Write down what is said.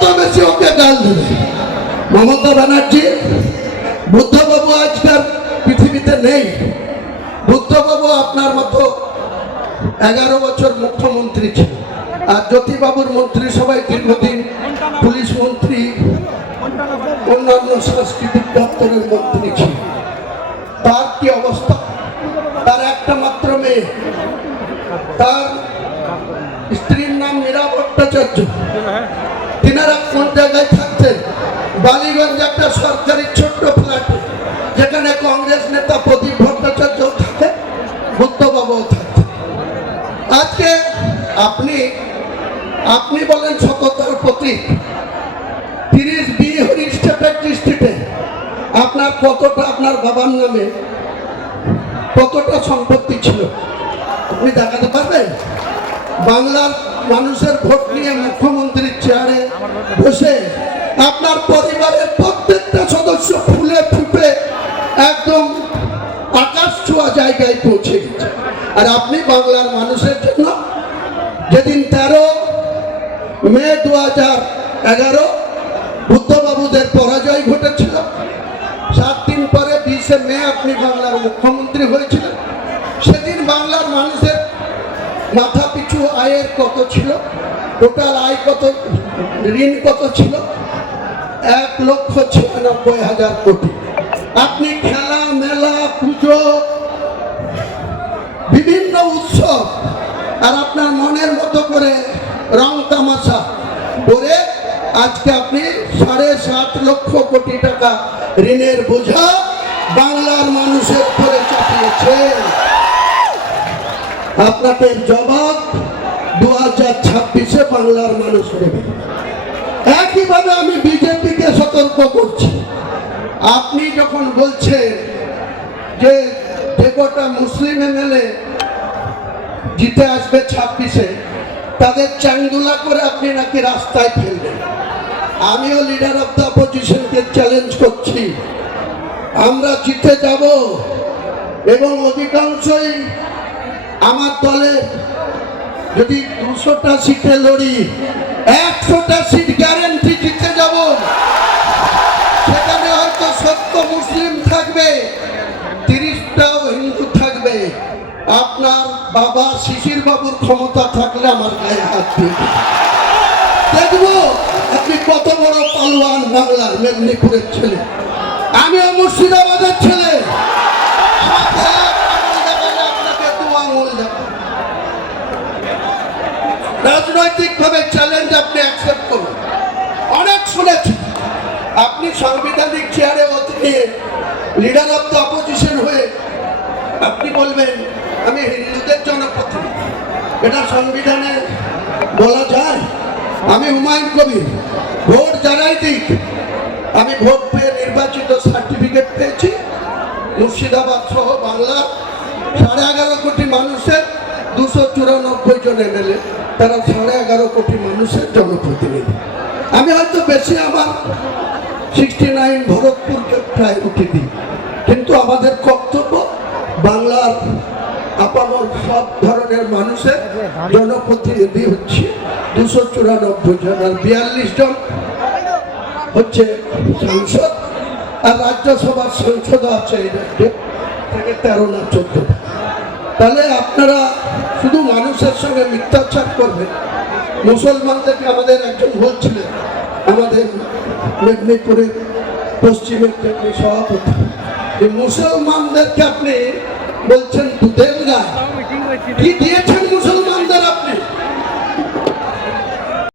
তত বেশি ওকে গাল দেবে। মমতা ব্যানার্জি, বুদ্ধবাবু আজকাল পৃথিবীতে নেই। বুদ্ধবাবু আপনার মতো এগারো বছর মুখ্যমন্ত্রী ছিল আর জ্যোতিবাবুর মন্ত্রিসভায় দীর্ঘদিন পুলিশ মন্ত্রী, অন্যান্য সাংস্কৃতিক দপ্তরের মন্ত্রী ছিল তার কি অবস্থা? তার একটা মাত্র মেয়ে। তার স্ত্রীর নাম মীরা ভট্টাচার্য। কোন জায়গায় থাকতেন বালিগঞ্জ একটা সরকারি ছোট্ট ফ্ল্যাটে যেখানে কংগ্রেস নেতা প্রদীপ ভট্টাচার্য থাকে বুদ্ধবাবুও থাকতেন আজকে আপনি আপনি বলেন সততার প্রতীক। তিরিশ বি হরিশ স্ট্রিটে আপনার কতটা আপনার বাবার নামে কতটা সম্পত্তি ছিল? আপনি দেখাতে পারবেন? বাংলার মানুষের ভোট নিয়ে মুখ্যমন্ত্রীর চেয়ারে বসে আপনার পরিবারের প্রত্যেকটা সদস্য ফুলে ফুপে একদম আকাশ ছোঁয়া জায়গায় পৌঁছে গেছে। আর আপনি বাংলার মানুষের জন্য যেদিন তেরো মে দু হাজার এগারো বুদ্ধবাবুদের পরাজয় ঘটেছিল, সাত দিন পরে বিশে মে আপনি বাংলার মুখ্যমন্ত্রী হয়েছিলেন, সেদিন বাংলার মানুষের মাথা পিছু আয়ের কত ছিল? টোটাল আয় কত, ঋণ কত ছিল? এক লক্ষ ছিয়ানব্বই হাজার কোটি। আপনি খেলা, মেলা, পুজো, বিভিন্ন উৎসব আর আপনার মনের মতো করে রং তামাশা করে আজকে আপনি সাড়ে সাত লক্ষ কোটি টাকা ঋণের বোঝা বাংলার মানুষের উপরে চাপিয়েছেন। আপনাদের জবাব ছাব্বিশে বাংলার মানুষ দেবে একইভাবে আমি বিজেপিকে সতর্ক করছি। আপনি যখন বলছেন যে কটা মুসলিম এমএলএ জিতে আসবে ছাব্বিশে, তাদের চাঙ্গুলা করে আপনি নাকি রাস্তায় ফেলবেন। আমিও লিডার অফ দ্য অপোজিশনকে চ্যালেঞ্জ করছি। আমরা জিতে যাব এবং অধিকাংশই আমার দলে যদি দুশোটা সিটে লড়ি, একশোটা সিট গ্যারেন্টি জিতে যাব। সেখানে হয়তো সত্য মুসলিম থাকবে, তিরিশটাও হিন্দু থাকবে। আপনার বাবা শিশির বাবুর ক্ষমতা থাকলে আমার গায়ে হাত দিয়ে দেখব আপনি কত বড় পালোয়ান বাংলার মেদিনীপুরের ছেলে আমিও মুর্শিদাবাদের ছেলে হাতে আঙুল দেখালে আপনাকে দু আঙুল দেখাবো। রাজনৈতিকভাবে চ্যালেঞ্জ আপনি অ্যাকসেপ্ট করুন। অনেক শুনেছি। আপনি সাংবিধানিক চেয়ারে অতি নিয়ে লিডার অফ দ্য অপোজিশন হয়ে আপনি বলবেন, আমি হিন্দুদের জনপ্রতিনিধি। এটা সংবিধানে বলা যায়। আমি হুমায়ুন কবির। ভোট জানাই দিক, আমি ভোট পেয়ে নির্বাচিত সার্টিফিকেট পেয়েছি। মুর্শিদাবাদ সহ বাংলা সাড়ে এগারো কোটি মানুষের এমএলএ, তারা সাড়ে এগারো কোটি মানুষের জনপ্রতিনিধি। আমি হয়তো বেশি আমার সিক্সটি নাইন ভরতপুরকে প্রায় উঠে দিই, কিন্তু আমাদের কর্তব্য বাংলার আপামর সব ধরনের মানুষের জনপ্রতিনিধি হচ্ছে দুশো চুরানব্বই জন আর বিয়াল্লিশ জন হচ্ছে সাংসদ আর রাজ্যসভার সাংসদ আছে এই রাজ্যে থেকে তেরো না চোদ্দ। তাহলে আপনারা শুধু মানুষের সঙ্গে মিথ্যাচার করবে। মুসলমানদেরকে আমাদের একজন বলছিলেন, আমাদের মেদিনীপুরের পশ্চিমের কেন্দ্রীয় সভাপতি, যে মুসলমানদেরকে আপনি বলছেন দুধের গায়ে। কি দিয়েছেন মুসলমান